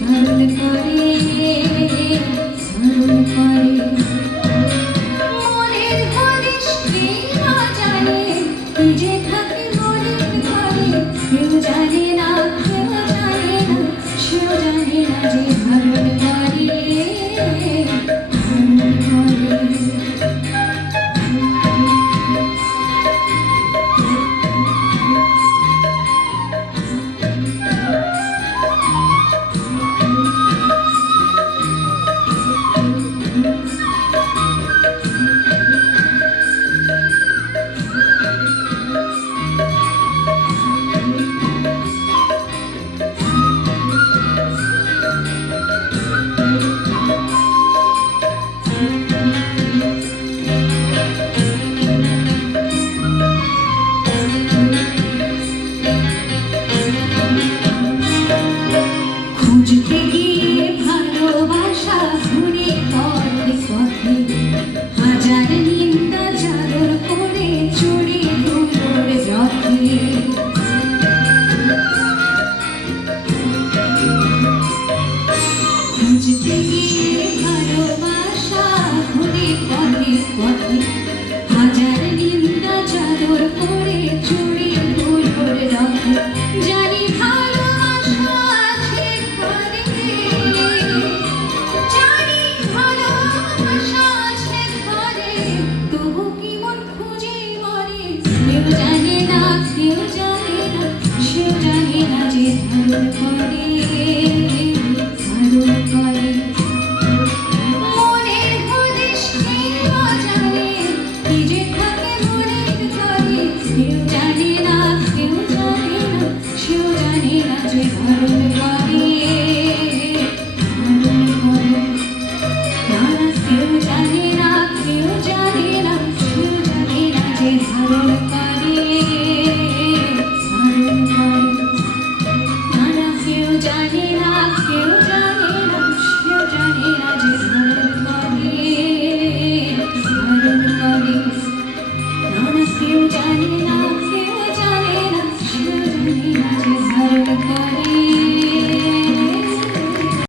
ধারণ করে ধারণ করে মনের হদিশ কে না জানে কি যে থাকে মনের ঘরে কেউ জানে না কেউ জানে না সেও জানে না যে ধারণ করে ধারণ করে খুঁজতে গিয়ে ভালোবাসা ঘুরে পথে পথে হাজার নিন্দা চাদর করে চড়ে ধুলোর রথে খুঁজতে গিয়ে ভালোবাসা ঘুরে পথে পথে হাজার নিন্দা চাদর করে চড়ে ধুলোর রথে জানি ভালোবাসা আছে ঘরে জানি ভালোবাসা আছে ঘরে তবু কি মন খুঁজে মরে কেউ জানে না কেউ জানে না সেও জানে না যে ধারণ করে ধারণ করে মনের হদিশ কে না জানে কি যে থাকে মনের ঘরে কেউ জানে না কেউ জানে না সেও জানে না যে ধারণ করে ধারণ করে না না কেউ জানে না কেউ জানে না সেও জানে না যে ধারণ করে ধারণ করে না না কেউ জানে না কেউ জানে না সেও জানে না যে ধারণ করে ধারণ করে না না কেউ জানে না কেউ জানে না সেও জানে না